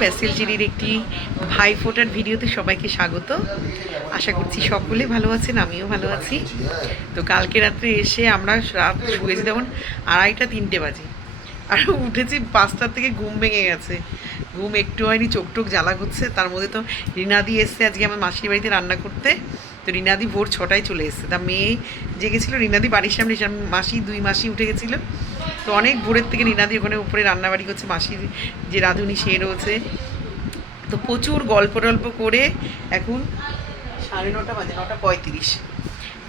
Parcel চিরির একটি ভাই ফোটার ভিডিওতে সবাইকে স্বাগত। আশা করছি সকলে ভালো আছেন, আমিও ভালো আছি। তো কালকে রাত্রে এসে আমরা রাত শুয়েছি তখন আড়াইটা, তিনটে বাজে। আর উঠেছি পাঁচটার থেকে ঘুম ভেঙে গেছে। ঘুম একটু হয়নি, চোখ টোক জ্বালা করছে তার মধ্যে তো রিনাদি এসছে আজকে আমার মাসির বাড়িতে রান্না করতে। তো রিনাদি ভোর ছটায় চলে এসছে। তা মেয়ে জেগেছিলো, রিনাদি বাড়ির সামনে মাসি, দুই মাসি উঠে গেছিল। তো অনেক ভোরের থেকে নিনাদি ওখানে উপরে রান্নাবাড়ি করছে মাসির যে রাঁধুনি সে রয়েছে। তো প্রচুর গল্প টল্প করে এখন সাড়ে নটা বাজে, নটা পঁয়ত্রিশ।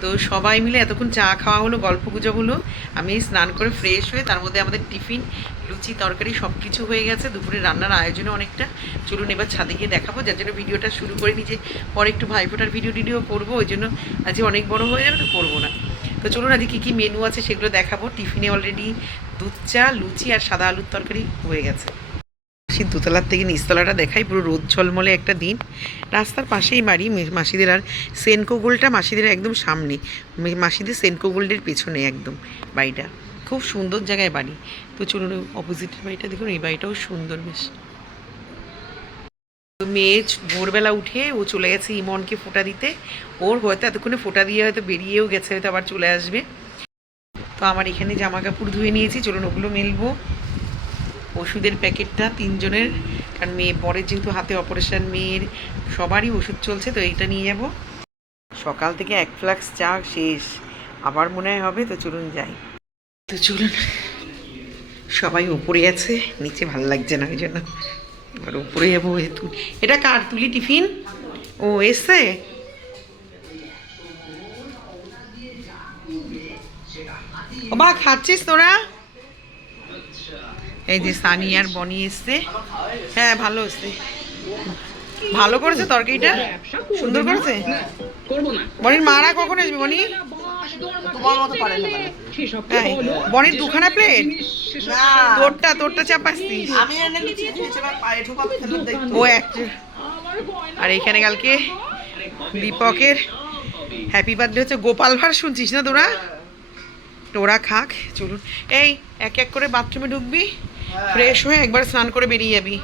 তো সবাই মিলে এতক্ষণ চা খাওয়া হলো, গল্প গুজব হলো, আমি স্নান করে ফ্রেশ হয়ে তার মধ্যে আমাদের টিফিন, লুচি, তরকারি সব কিছু হয়ে গেছে দুপুরে রান্নার আয়োজনে অনেকটা। চলুন এবার ছাদে গিয়ে দেখাবো, যার জন্য ভিডিওটা শুরু করে নিজে পরে একটু ভাইফোঁটার ভিডিও টিডিও করব, ওই জন্য আজকে অনেক বড় হয়ে যাবে তো করব না। তো চলুন আজকে কী কী মেনু আছে সেগুলো দেখাবো। টিফিনে অলরেডি দুধ, চা, লুচি আর সাদা আলুর তরকারি হয়ে গেছে। মাসির দোতলার থেকে নিচতলাটা দেখাই, পুরো রোদ ঝলমলে একটা দিন। রাস্তার পাশেই বাড়ি মাসিদের আর সেনকো গোল্ডটা মাসিদের একদম সামনে। মাসিদের সেনকো গোল্ডের পেছনে একদম বাড়িটা। খুব সুন্দর জায়গায় বাড়ি। তো চলুন অপোজিটের বাড়িটা দেখুন, এই বাড়িটাও সুন্দর বেশ। মেয়ে ভোরবেলা উঠে ও চলে গেছে ইমনকে ফোঁটা দিতে। ওর হয়তো এতক্ষণে ফোঁটা দিয়ে হয়তো বেরিয়েও গেছে, হয়তো আবার চলে আসবে। তো আমার এখানে জামা কাপড় ধুয়ে নিয়েছি, চলুন ওগুলো মেলবো। ওষুধের প্যাকেটটা তিনজনের, কারণ মেয়ে পরের যেহেতু হাতে অপারেশন, মেয়ের সবারই ওষুধ চলছে, তো এইটা নিয়ে যাব। সকাল থেকে এক ফ্লাক্স চা শেষ, আবার মনে হবে, তো চলুন যাই। তো চলুন, সবাই উপরে আছে, নিচে ভালো লাগছে না ওই জন্য। এবার উপরে যাব এটা কার? তুলি টিফিন? ও ও মা খাচ্ছিস তোরা? এই যে সানি আর বনি এসছে। হ্যাঁ ভালো এসছে ভালো করেছে তরকারিটা? সুন্দর করেছে? বনির মারা কখন আসবে? বনি? হ্যাঁ বনির দুখানা প্লেট তোরটা তোরটা চাপাচ্ছিস আমি এনে পায়ে ঠোকা ও এক আর এখানে কালকে দীপকের হ্যাপি বার্থডে হচ্ছে গোপাল ভাঁড় শুনছিস না তোরা? তোরা খাক চলুন। এই এক এক করে বাথরুমে ঢুকবি ফ্রেশ হয়ে একবার স্নান করে বেরিয়ে যাবি।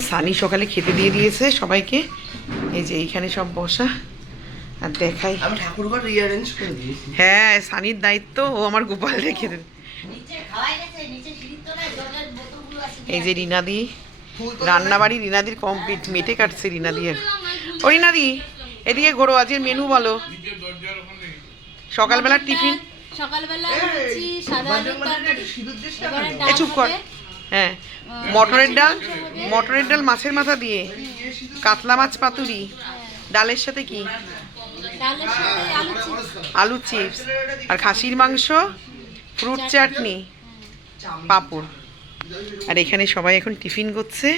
সানি সকালে খেতে দিয়ে দিয়েছে সবাইকে। এই যে এইখানে সব বসা। আর দেখাই। আমি ঠাকুরঘর রিঅ্যারেঞ্জ করে দিয়েছি। হ্যাঁ সানির দায়িত্ব ও আমার গোপাল রেখে দেবে। এই যে রিনাদি রান্নাবাড়ি রিনাদির কমপ্লিট মেটে কাটছে রিনাদি আর। ও রিনাদি এদিকে ঘোরো আজকের মেনু বলো। সকালবেলার টিফিন সকালবেলা এ চুপ কর। হ্যাঁ মটরের ডাল মটরের ডাল মাছের মাথা দিয়ে। কাতলা মাছ পাতুরি। ডালের সাথে কি? আলু চিপস আর খাসির মাংস ফ্রুট চাটনি। পাঁপড়। আর এখানে সবাই এখন টিফিন করছে।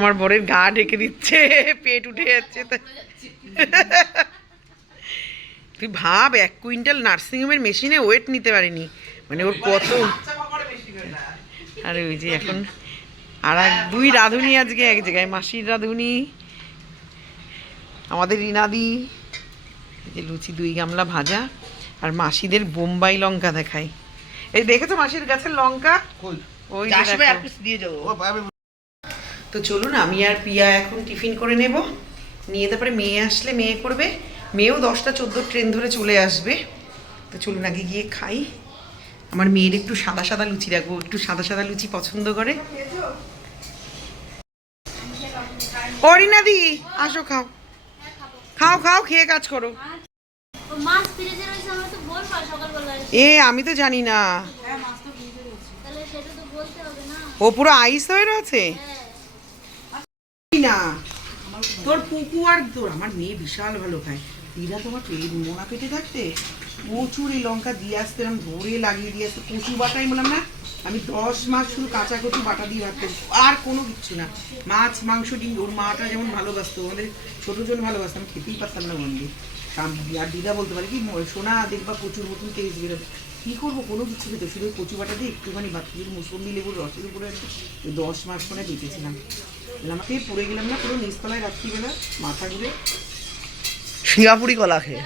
আমার বরের গা ঢেকে দিচ্ছে পেট উঠে যাচ্ছে তা। তুই ভাব এক কুইন্টাল নার্সিংহোমের মেশিনে ওয়েট নিতে পারিনি। মানে ওর কত? আর ওই যে এখন আর এক দুই রাঁধুনি আজকে এক জায়গায় মাসির রাঁধুনি। আমাদের রিনাদি এই যে লুচি দুই গামলা ভাজা আর মাসিদের বোম্বাই লঙ্কা দেখাই। এই দেখেছ মাসির গাছের লঙ্কা? ওই দিয়ে যাব। তো চলুন আমি আর পিয়া এখন টিফিন করে নেব। নিয়ে তারপরে মেয়ে আসলে মেয়ে করবে। মেয়েও দশটা চোদ্দ ট্রেন ধরে চলে আসবে। তো চলুন আগে গিয়ে খাই। আমার মেয়ের একটু সাদা সাদা লুচি রাখব একটু সাদা সাদা লুচি পছন্দ করে। অরিনাদি আসো খাও। খাও খাও খেয়ে কাজ করো। এ আমি তো জানি না। তাহলে সেটা তো বলতে হবে না। ও পুরো আইস হয়ে রয়েছে? হ্যাঁ। না। তোর পুকু আর তোর আমার মেয়ে বিশাল ভালো খায়। দিদা তোমার পেট মোনা পেটে থাকতে? প্রচুর এই লঙ্কা দিয়ে আসতে ধরে লাগিয়ে দিয়ে আসতে। কচু বাটাই বললাম না? আমি দশ মাস শুধু কাঁচা কচু বাটা দিয়ে ভাত করি আর কোনো কিচ্ছু না। মাছ মাংস ডিম ওর মাটা যেমন ভালোবাসতো আমাদের ছোটো জন ভালোবাসতো আমি খেতেই পারতাম না বন্ধু আর দিদা বলতে পারে কি সোনা দেখবা প্রচুর মতন তেজ বেরোবে কী করব কোনো কিছু খেতে। শুধু কচু বাটা দিয়ে একটুখানি বাচ্চা যদি মুসম্বি লেবুর রসের উপরে দশ মাস করে বেঁচেছিলাম। আমাকে পড়ে গেলাম না পুরো নিচতলায় রাত্রিবেলা মাথা ঘুরে। সিঙ্গাপুরি কলা খেয়ে।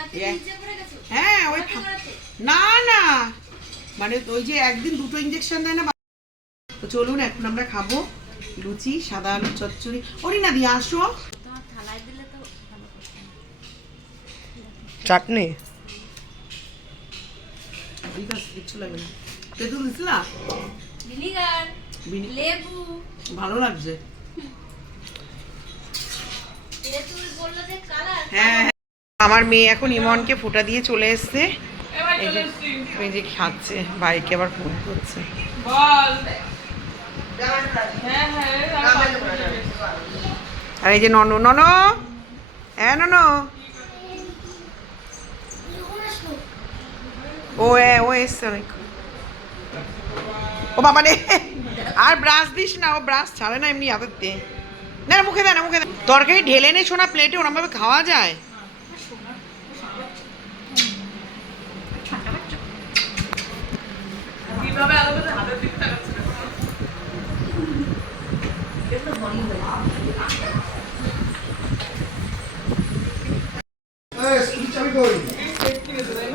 হ্যাঁ ওই না না। মানে ওই যে একদিন দুটো ইঞ্জেকশন দেয় না তো চলুন এখন আমরা খাব লুচি সাদা আলু চচ্চড়ি। ওরি না দিয়ে আসো। চাটনি? ঠিক আছে কিচ্ছু লাগবে না। তেঁতুল দিছিলা লেবু। ভালো লাগছে। তেঁতুল বলল যে কালার। হ্যাঁ। আমার মেয়ে এখন ইমনকে ফোঁটা দিয়ে চলে এসছে। এই যে খাচ্ছে ভাইকে আবার ফোন করছে। আর এই যে ননু ননু! হ্যাঁ ননু! ও এ ও এসছে অনেক। ও বাবা রে! আর ব্রাশ দিস না ও ব্রাশ ছাড়ে না এমনি হাতের দিয়ে। না মুখে দেয় না মুখে দেয় তরকারি ঢেলে নে শোনা প্লেটে ওরমভাবে খাওয়া যায়?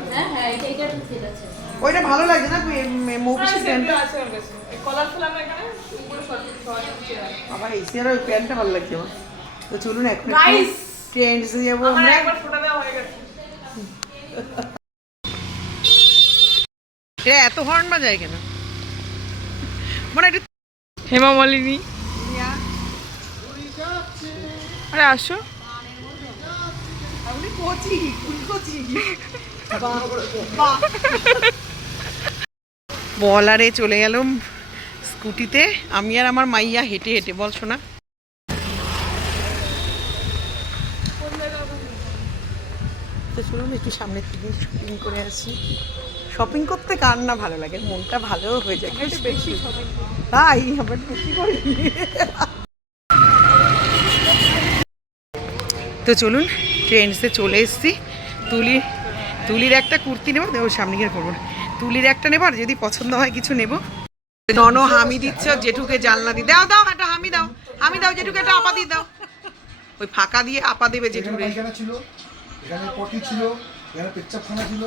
হ্যাঁ হ্যাঁ ওইটা ভালো লাগছে না মৌপিসের প্যান্টটা? বাবা এসে আর ওই প্যান্টটা ভালো লাগছে আমার। তো চলুন এখন ট্রেন্ডসে যাব আমরা এটা এত হর্ন বাজায় কেন? মানে একটু হেমা মালিনী। আরে আসো। বলারে চলে গেলাম স্কুটিতে। আমি আর আমার মাইয়া হেঁটে হেঁটে বল শোনা। তো চলুন একটু সামনের থেকে শুটিং করে আসি। শপিং করতে কার না ভালো লাগে? মনটা ভালো হয়ে যায়। বেশি তাই আবার বেশি করি তো চলুন ট্রেন্ডসে চলে এসেছি। তুলি তুলির একটা কুর্তি নেব দেবো সামনে গিয়ে করব তুলির একটা নেব আর যদি পছন্দ হয় কিছু নেব। নন হামি দিচ্ছে জেঠুকে জানলা দি দাও দাও একটা হামি দাও হামি দাও জেঠুকে একটা আপা দিয়ে দাও। ওই ফাঁকা দিয়ে আপা দেবে এখানে জেঠুরে ছিল এখানে পটি ছিল এখানে পেচ্ছাপখানা ছিল।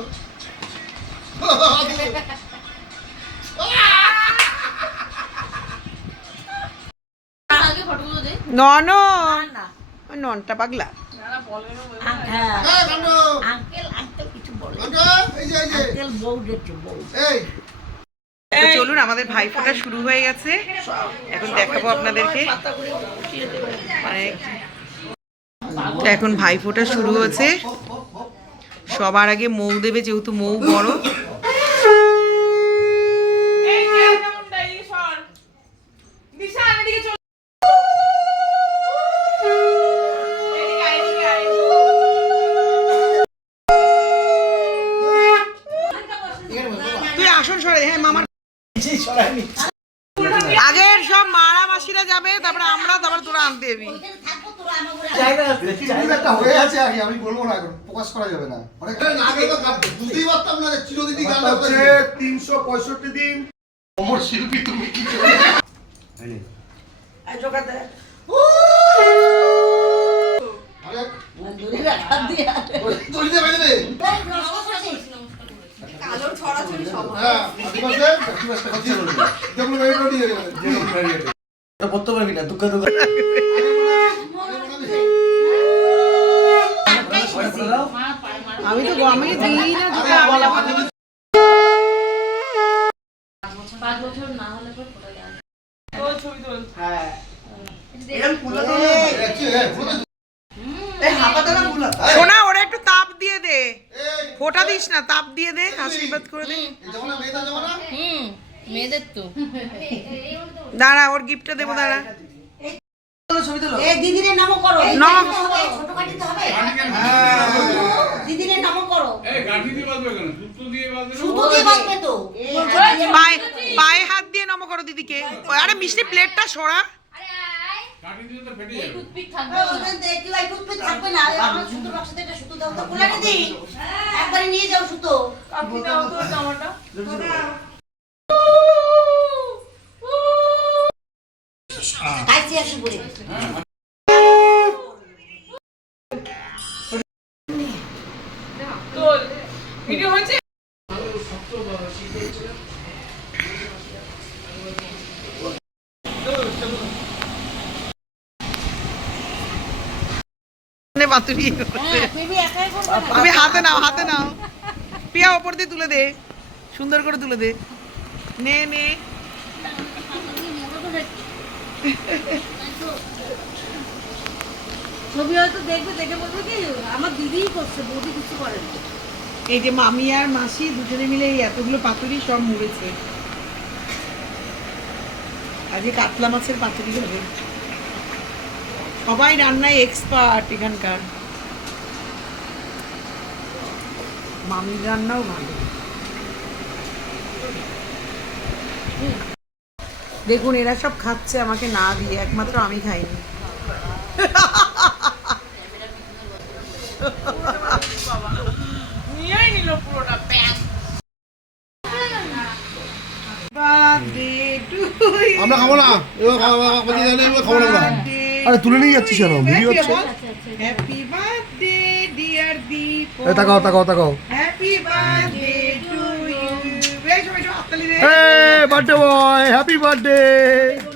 নন ননটা পাগলা। চলুন, আমাদের ভাইফোঁটা শুরু হয়ে গেছে। এখন দেখাবো আপনাদেরকে। মানে এখন ভাইফোঁটা শুরু হয়েছে। সবার আগে মৌ দেবে যেহেতু মৌ বড় তুই আসন সরে হ্যাঁ মামার আগের সব মারা মাসিরা যাবে তারপরে আমরা তারপর তোরা আনতে যাবি হয়ে আমি বলব না প্রকাশ করা যাবে না। অনেক আগে তো গান- বুঝতেই পারতাম না যে চিরদিনই গানটা হচ্ছে 365 দিন। অমর শিল্পী তুমি কি করে? আরে, দড়িতে বেঁধে দে। হ্যাঁ, আদিবাসে, আদিবাসে হচ্ছে দড়ি। যেগুলো বেরিয়ে দড়ি গেছে, যেগুলো বেরিয়ে দে। আমি তো আমি দিই না পাঁচ বছর না হলে পর পড়ে যাবে হ্যাঁ, সোনা ওরা একটু তাপ দিয়ে দে ফোটা দিস না তাপ দিয়ে দে আশীর্বাদ করে দে? হুম। মেয়েদের তো। দাঁড়া ওর গিফটটা দেবো দাঁড়া। এই দিদিনের নামও করো। নম। ছোট কাটিতে হবে। হ্যাঁ। নামও করো। না? তো। পায়ে পায়ে হাত দিয়ে নম করো দিদিকে। আরে মিষ্টি প্লেটটা সরা। থাকবে ওখান থেকে একটু একটু টুথপিক থাকবে না এই আমার সুতো। সুতো দাও তো জামাটা। নিয়ে যাও খাইছি আসি বলে পাতুরি হ্যাঁ তুমি হাতে নাও হাতে নাও। পিয়া ওপর দিয়ে তুলে দে। সুন্দর করে তুলে দে। নে নে। ছবি হয়তো দেখবে দেখে বলবে কি আমার দিদিই করছে বৌদি কিছু করে এই যে মামি আর মাসি দুজনে মিলে এই এতগুলো পাতুরি সব মুড়েছে। আজকে কাতলা মাছের পাতুরি হবে। সবাই রান্নায় এক্সপার্ট এখানকার। মামির রান্নাও ভালো। দেখুন এরা সব খাচ্ছে আমাকে না দিয়ে একমাত্র আমি খাইনি. আমরা খাব না। এবার খাব না। আরে তুলে নিয়ে যাচ্ছিস কেন? ভিডিও হচ্ছে। হ্যাপি বার্থডে ডিয়ার দীপ এই তাকাও তাকাও তাকাও। হ্যাপি বার্থডে টু ইউ বেশ বেশ বয় হ্যাপি Hey,